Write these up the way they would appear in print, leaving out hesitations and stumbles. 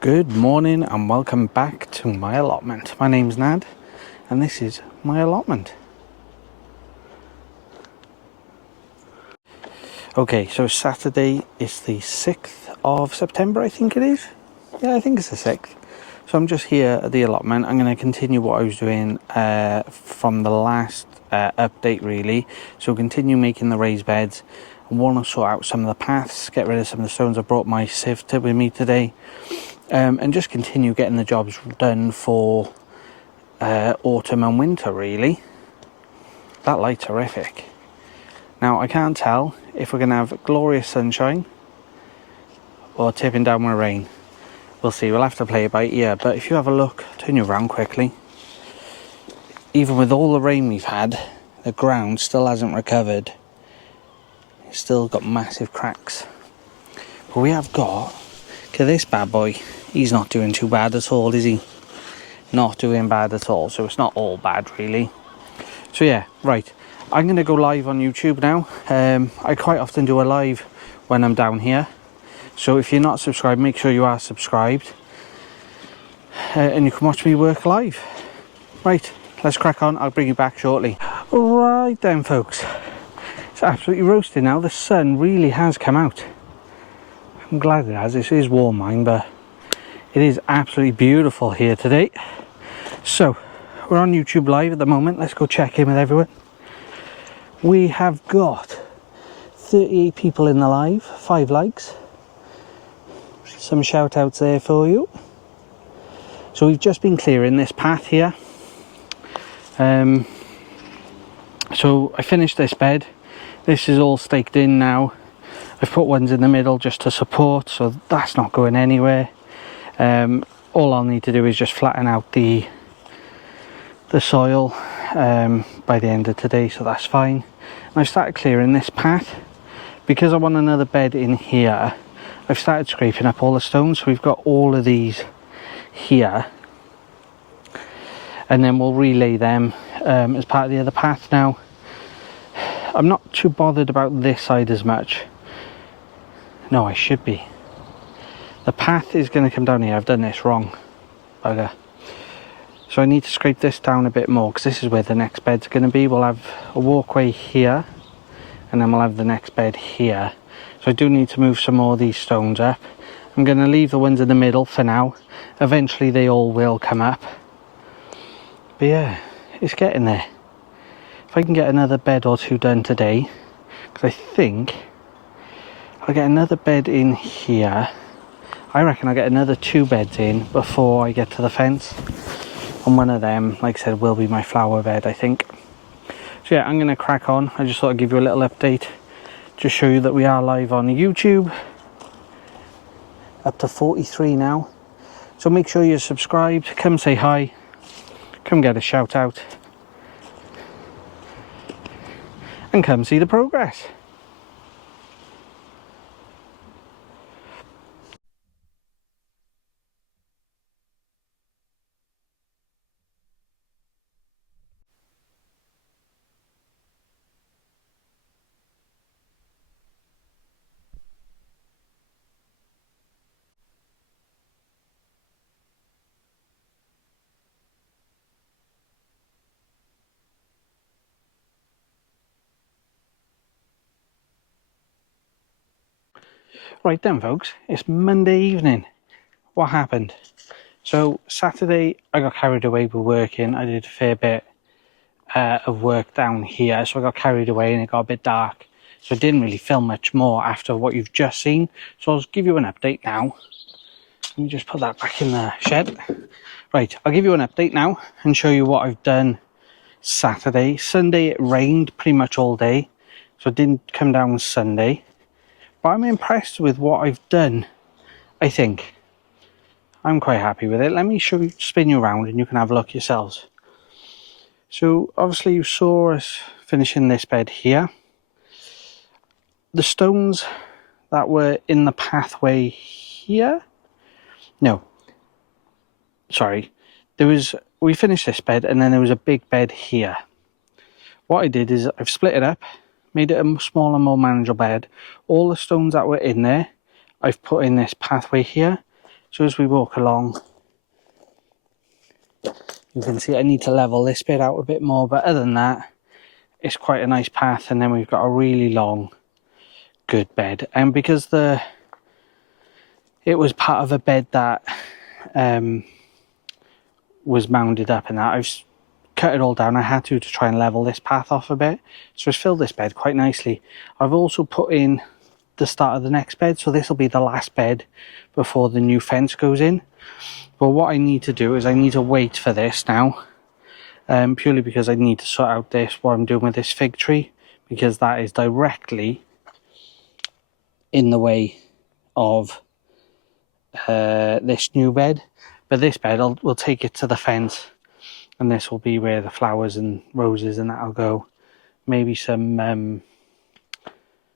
Good morning and welcome back to my allotment. My name's Nad and this is my allotment. Okay, so Saturday is the 6th of September, I think it is. Yeah, I think it's the 6th. So I'm just here at the allotment. I'm going to continue what I was doing from the last update really. So continue making the raised beds. I want to sort out some of the paths, get rid of some of the stones. I brought my sieve tip with me today. And just continue getting the jobs done for autumn and winter really. That light's horrific. Now I can't tell if we're going to have glorious sunshine or tipping down with rain. We'll see, we'll have to play it by ear. But if you have a look, turn you around quickly. Even with all the rain we've had, the ground still hasn't recovered. It's still got massive cracks. But we have got, look at this bad boy. He's not doing too bad at all, is he? Not doing bad at all, so it's not all bad really. So yeah, right, I'm going to go live on YouTube now. I quite often do a live when I'm down here, so if you're not subscribed, make sure you are subscribed, and you can watch me work live. Right, let's crack on. I'll bring you back shortly. Right then folks, it's absolutely roasting now. The sun really has come out. I'm glad it has. This is warm mine, but it is absolutely beautiful here today. So we're on YouTube live at the moment. Let's go check in with everyone. We have got 38 people in the live, 5 likes. Some shout outs there for you. So we've just been clearing this path here. So I finished this bed. This is all staked in now. I've put ones in the middle just to support, so that's not going anywhere. All I'll need to do is just flatten out the soil by the end of today, so that's fine. And I've started clearing this path because I want another bed in here. I've started scraping up all the stones, so we've got all of these here, and then we'll relay them as part of the other path. Now I'm not too bothered about this side as much. No, I should be. The path is going to come down here. I've done this wrong, bugger. So I need to scrape this down a bit more because this is where the next bed's going to be. We'll have a walkway here and then we'll have the next bed here. So I do need to move some more of these stones up. I'm going to leave the ones in the middle for now. Eventually they all will come up. But yeah, it's getting there. If I can get another bed or two done today, because I think I'll get another bed in here. I reckon I'll get another 2 beds in before I get to the fence. And one of them, like I said, will be my flower bed, I think. So yeah, I'm going to crack on. I just thought I'd give you a little update. Just show you that we are live on YouTube. Up to 43 now. So make sure you're subscribed. Come say hi. Come get a shout out. And come see the progress. Right then folks, it's Monday evening. What happened? So Saturday I got carried away with working. I did a fair bit of work down here, so I got carried away and it got a bit dark. So I didn't really film much more after what you've just seen. So I'll give you an update now. Let me just put that back in the shed. Right, I'll give you an update now and show you what I've done Saturday. Sunday it rained pretty much all day, so it didn't come down Sunday. But I'm impressed with what I've done, I think. I'm quite happy with it. Let me spin you around and you can have a look yourselves. So obviously you saw us finishing this bed here. The stones that were in the pathway here, no, sorry, we finished this bed and then there was a big bed here. What I did is I've split it up, made it a smaller, more manageable bed. All the stones that were in there I've put in this pathway here. So as we walk along, you can see I need to level this bit out a bit more, but other than that, it's quite a nice path. And then we've got a really long, good bed. And because it was part of a bed that was mounded up and that, I've cut it all down. I had to try and level this path off a bit. So it's filled this bed quite nicely. I've also put in the start of the next bed, so this will be the last bed before the new fence goes in. But what I need to do is I need to wait for this now, purely because I need to sort out what I'm doing with this fig tree, because that is directly in the way of this new bed. But this bed, we'll take it to the fence, and this will be where the flowers and roses and that'll go. Maybe some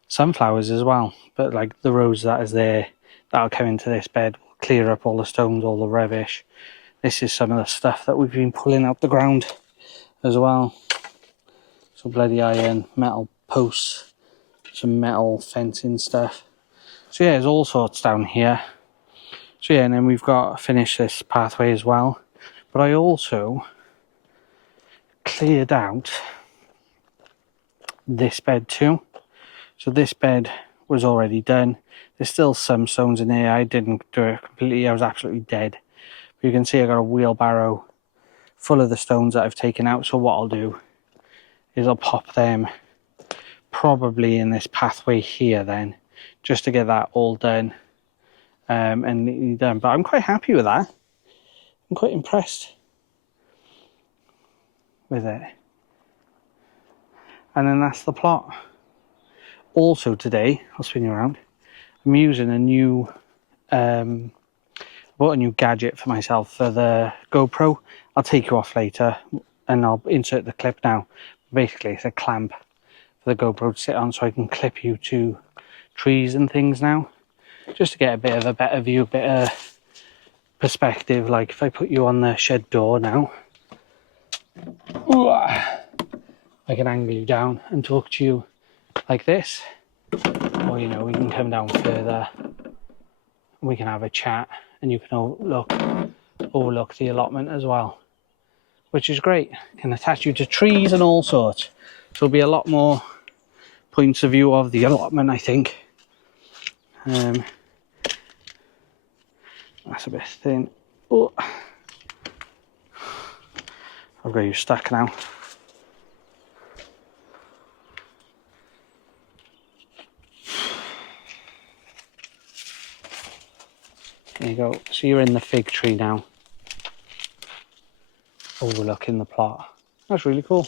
sunflowers as well, but like the rose that is there, that'll come into this bed, clear up all the stones, all the rubbish. This is some of the stuff that we've been pulling out the ground as well. So bloody iron, metal posts, some metal fencing stuff. So yeah, there's all sorts down here. So yeah, and then we've got to finish this pathway as well. But I also cleared out this bed too. So this bed was already done. There's still some stones in here. I didn't do it completely. I was absolutely dead. But you can see I got a wheelbarrow full of the stones that I've taken out. So what I'll do is I'll pop them probably in this pathway here then, just to get that all done and neatly done. But I'm quite happy with that. I'm quite impressed with it. And then that's the plot. Also today, I'll spin you around, I'm using a new, bought a new gadget for myself for the GoPro. I'll take you off later and I'll insert the clip now. Basically, it's a clamp for the GoPro to sit on so I can clip you to trees and things now. Just to get a bit of a better view, a bit of perspective. Like if I put you on the shed door now, I can angle you down and talk to you like this, or you know, we can come down further and we can have a chat and you can overlook the allotment as well, which is great. Can attach you to trees and all sorts, so there'll be a lot more points of view of the allotment, I think. That's a bit thin. Oh, I've got you stuck now. There you go. So you're in the fig tree now, overlooking the plot. That's really cool.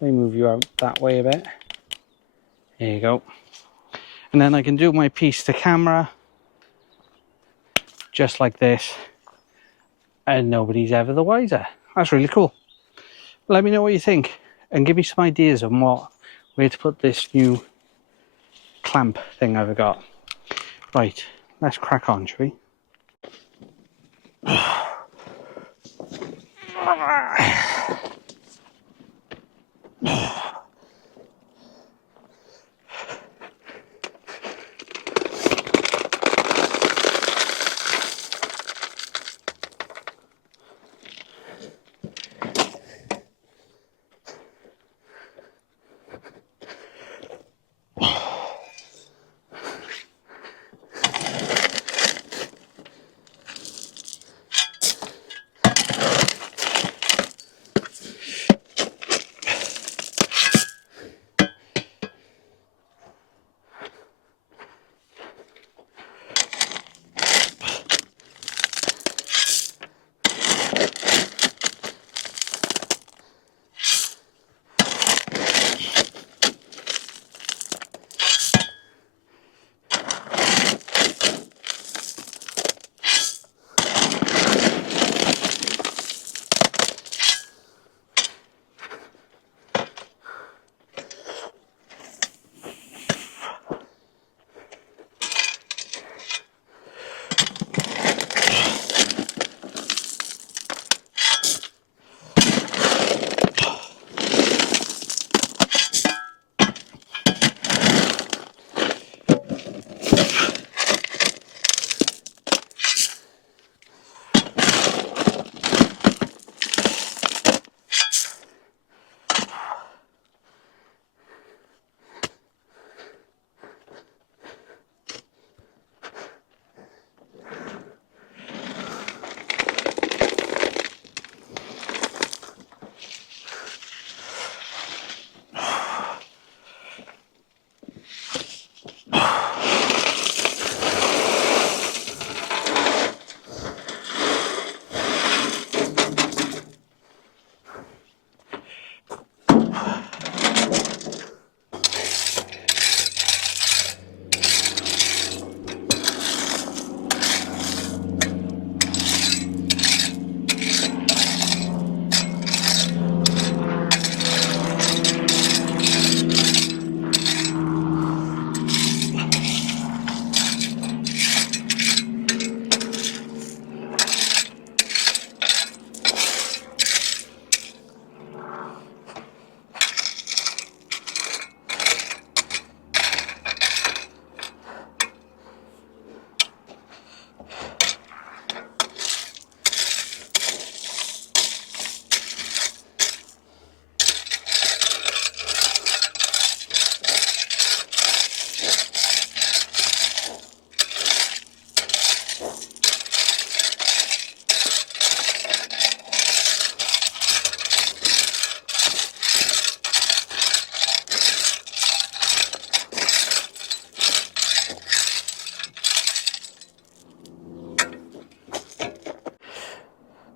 Let me move you out that way a bit. There you go. And then I can do my piece to camera, just like this, and nobody's ever the wiser. That's really cool. Let me know what you think, and give me some ideas on where to put this new clamp thing I've got. Right, let's crack on, shall we?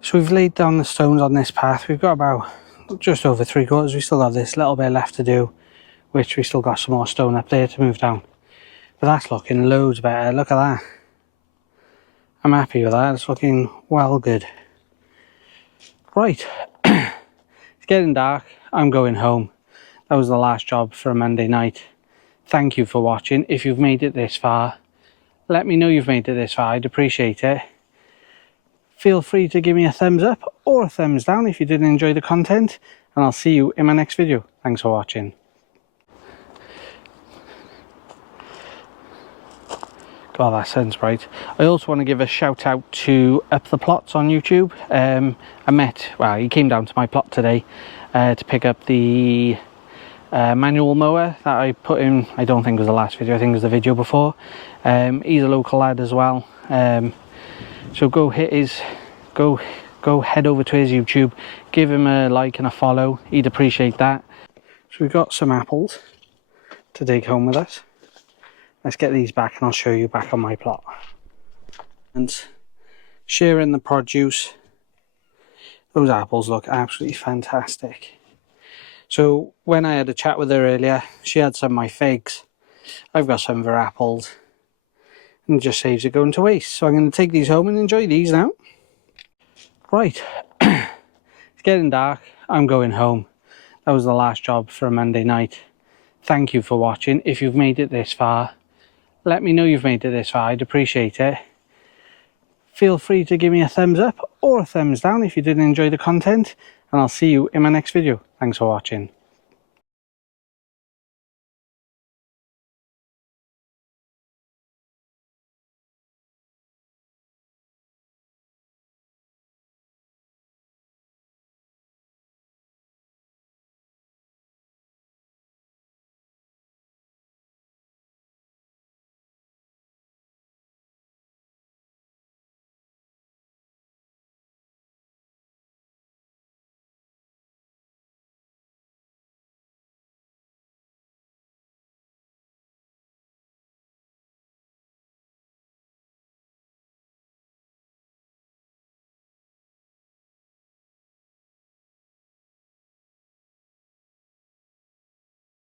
So we've laid down the stones on this path. We've got about just over 3/4. We still got this little bit left to do, which we still got some more stone up there to move down. But that's looking loads better. Look at that. I'm happy with that. It's looking well good. Right. It's getting dark. I'm going home. That was the last job for a Monday night. Thank you for watching. If you've made it this far, let me know you've made it this far. I'd appreciate it. Feel free to give me a thumbs up or a thumbs down if you did enjoy the content, and I'll see you in my next video. Thanks for watching. God, that sounds bright. I also want to give a shout out to Up the Plots on YouTube. He came down to my plot today to pick up the manual mower that I put in. I don't think it was the last video, I think it was the video before. He's a local lad as well. So go head over to his YouTube, give him a like and a follow. He'd appreciate that. So we've got some apples to take home with us. Let's get these back and I'll show you back on my plot. And sharing the produce. Those apples look absolutely fantastic. So when I had a chat with her earlier, she had some of my figs. I've got some of her apples. And it just saves it going to waste. So I'm going to take these home and enjoy these now. Right. It's getting dark. I'm going home. That was the last job for a Monday night. Thank you for watching. If you've made it this far, let me know you've made it this far. I'd appreciate it. Feel free to give me a thumbs up or a thumbs down if you did enjoy the content, and I'll see you in my next video. Thanks for watching.